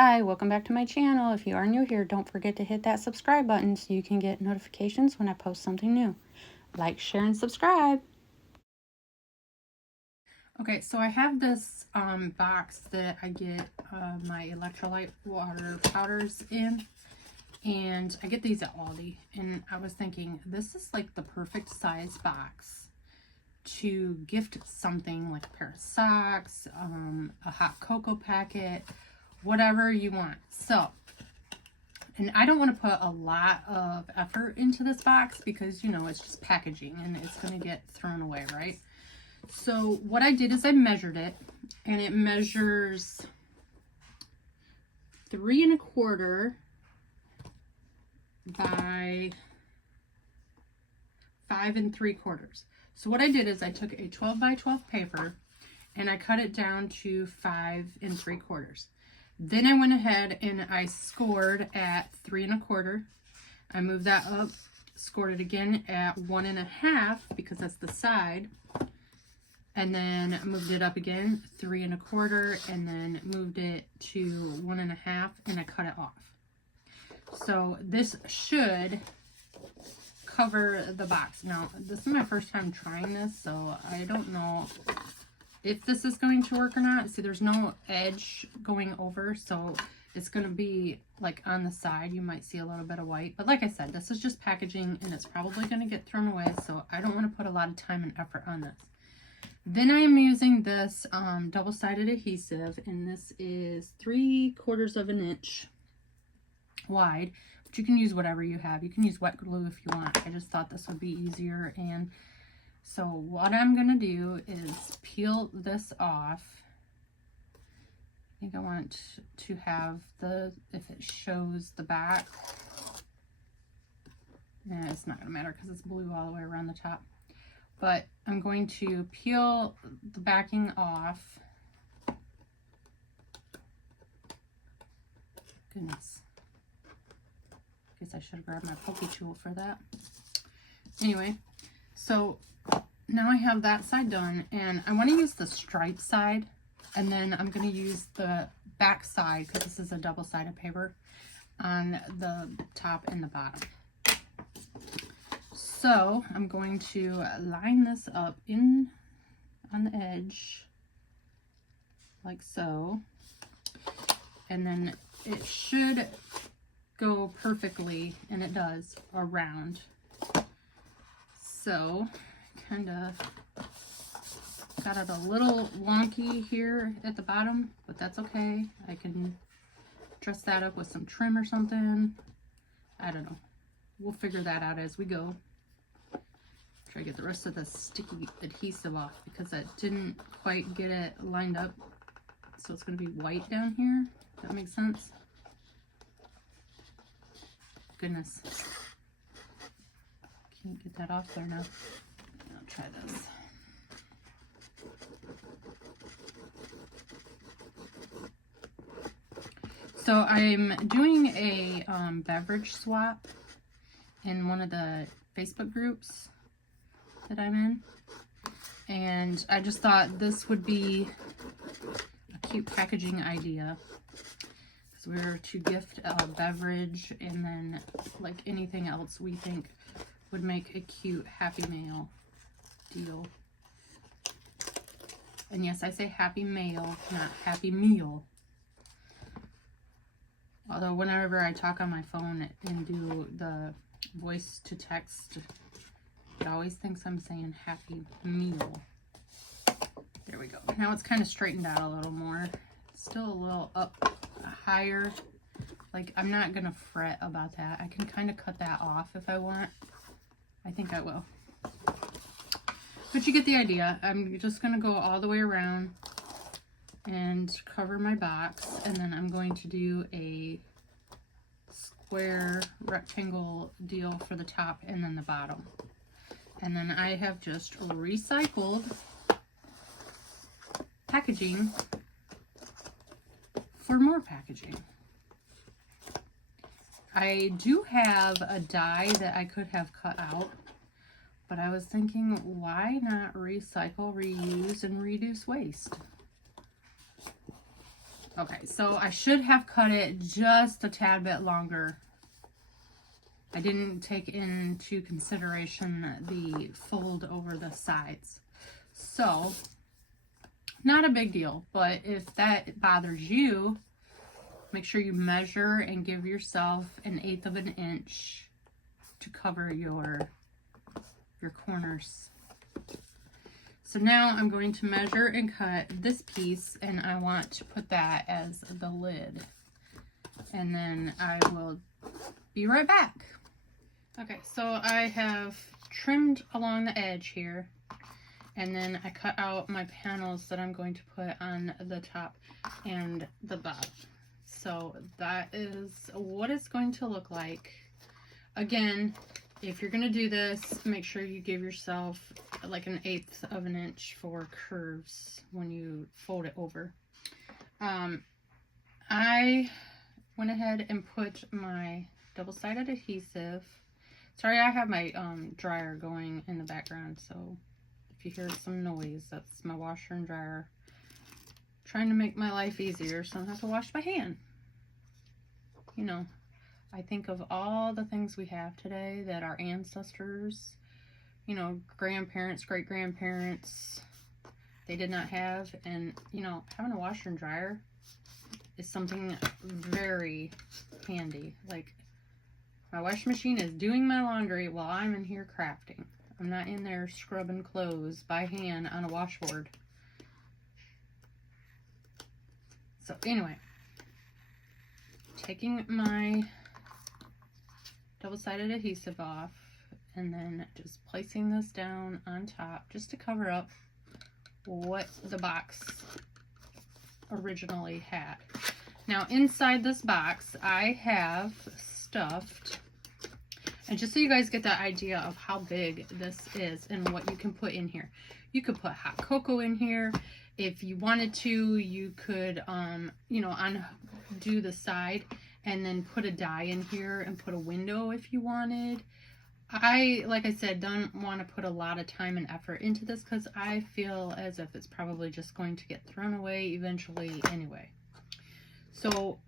Hi, welcome back to my channel. If you are new here, don't forget to hit that subscribe button so you can get notifications when I post something new. Like, share, and subscribe. Okay, so I have this box that I get my electrolyte water powders in, and I get these at Aldi, and I was thinking this is like the perfect size box to gift something, like a pair of socks, a hot cocoa packet, whatever you want. So, and I don't want to put a lot of effort into this box because, you know, it's just packaging and it's going to get thrown away, right? So what I did is I measured it, and it measures 3 1/4 by 5 3/4. So what I did is I took a 12 by 12 paper and I cut it down to 5 3/4. Then I went ahead and I scored at 3 1/4. I moved that up, scored it again at 1 1/2 because that's the side. And then moved it up again, 3 1/4, and then moved it to 1 1/2, and I cut it off. So this should cover the box. Now, this is my first time trying this, so I don't know if this is going to work or not. See, there's no edge going over, so it's going to be like on the side. You might see a little bit of white, but like I said, this is just packaging and it's probably going to get thrown away, so I don't want to put a lot of time and effort on this. Then I am using this double-sided adhesive, and this is 3/4 of an inch wide, but you can use whatever you have. You can use wet glue if you want. I just thought this would be easier. And so what I'm going to do is peel this off. I think I want to have if it shows the back. It's not going to matter because it's blue all the way around the top. But I'm going to peel the backing off. Goodness. Guess I should have grabbed my pokey tool for that. Anyway, so now I have that side done, and I want to use the stripe side, and then I'm going to use the back side, because this is a double-sided paper, on the top and the bottom. So I'm going to line this up in on the edge like so, and then it should go perfectly, and it does, around. So kind of got it a little wonky here at the bottom, but that's okay. I can dress that up with some trim or something. I don't know. We'll figure that out as we go. Try to get the rest of the sticky adhesive off because I didn't quite get it lined up. So it's going to be white down here. If that makes sense. Goodness. Can't get that off there now. I'll try this. So I'm doing a beverage swap in one of the Facebook groups that I'm in, and I just thought this would be a cute packaging idea because we're to gift a beverage, and then like anything else we think would make a cute Happy Mail deal. And yes, I say Happy Mail, not Happy Meal. Although whenever I talk on my phone and do the voice to text, it always thinks I'm saying Happy Meal. There we go. Now it's kind of straightened out a little more. It's still a little up higher. Like, I'm not going to fret about that. I can kind of cut that off if I want. I think I will. But you get the idea. I'm just going to go all the way around and cover my box. And then I'm going to do a square rectangle deal for the top and then the bottom. And then I have just recycled packaging for more packaging. I do have a die that I could have cut out, but I was thinking, why not recycle, reuse, and reduce waste? Okay, so I should have cut it just a tad bit longer. I didn't take into consideration the fold over the sides. So, not a big deal, but if that bothers you, make sure you measure and give yourself 1/8 of an inch to cover your corners. So now I'm going to measure and cut this piece, and I want to put that as the lid. And then I will be right back. Okay, so I have trimmed along the edge here, and then I cut out my panels that I'm going to put on the top and the bottom. So that is what it's going to look like. Again, if you're going to do this, make sure you give yourself like 1/8 of an inch for curves when you fold it over. I went ahead and put my double-sided adhesive. Sorry, I have my dryer going in the background, so if you hear some noise, that's my washer and dryer. Trying to make my life easier so I don't have to wash by hand. You know, I think of all the things we have today that our ancestors, you know, grandparents, great-grandparents, they did not have. And, you know, having a washer and dryer is something very handy. Like, my washing machine is doing my laundry while I'm in here crafting. I'm not in there scrubbing clothes by hand on a washboard. So anyway, taking my double-sided adhesive off and then just placing this down on top just to cover up what the box originally had. Now inside this box I have stuffed, and just so you guys get the idea of how big this is and what you can put in here, you could put hot cocoa in here. If you wanted to, you could you know, undo the side and then put a die in here and put a window if you wanted. I, like I said, don't want to put a lot of time and effort into this because I feel as if it's probably just going to get thrown away eventually anyway. So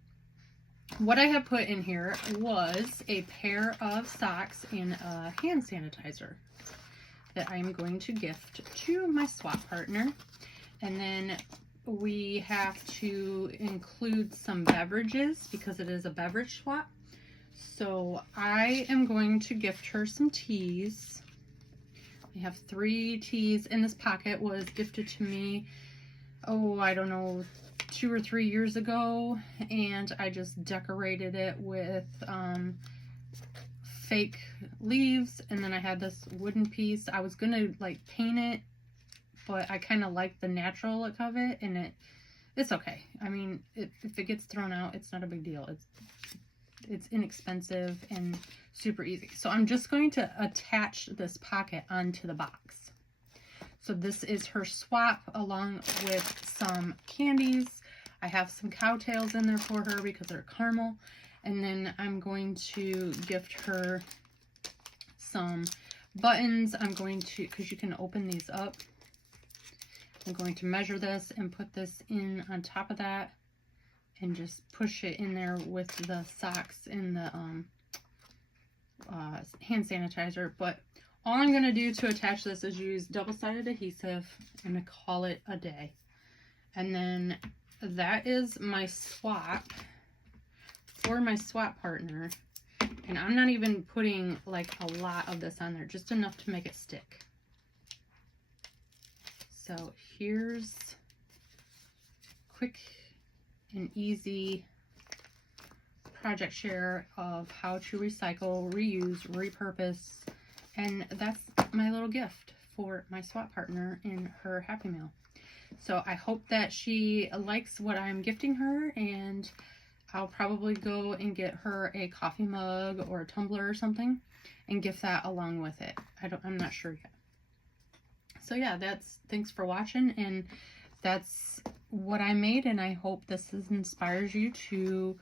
what I have put in here was a pair of socks and a hand sanitizer that I'm going to gift to my swap partner. And then we have to include some beverages because it is a beverage swap. So I am going to gift her some teas. I have 3 teas, and this pocket was gifted to me, oh, I don't know, 2 or 3 years ago, and I just decorated it with fake leaves, and then I had this wooden piece. I was gonna like paint it, but I kind of like the natural look of it, and it's okay. I mean, if it gets thrown out, it's not a big deal. It's inexpensive and super easy. So I'm just going to attach this pocket onto the box. So this is her swap along with some candies. I have some cowtails in there for her because they're caramel. And then I'm going to gift her some buttons. I'm going to, because you can open these up, I'm going to measure this and put this in on top of that and just push it in there with the socks and the hand sanitizer. But all I'm going to do to attach this is use double-sided adhesive and call it a day. And then that is my swap for my swap partner. And I'm not even putting like a lot of this on there, just enough to make it stick. So here's quick and easy project share of how to recycle, reuse, repurpose, and that's my little gift for my swap partner in her Happy Meal. So I hope that she likes what I'm gifting her, and I'll probably go and get her a coffee mug or a tumbler or something and gift that along with it. I'm not sure yet. So yeah, thanks for watching, and that's what I made, and I hope this inspires you to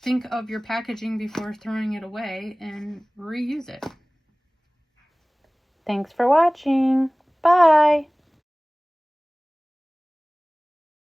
think of your packaging before throwing it away and reuse it. Thanks for watching. Bye.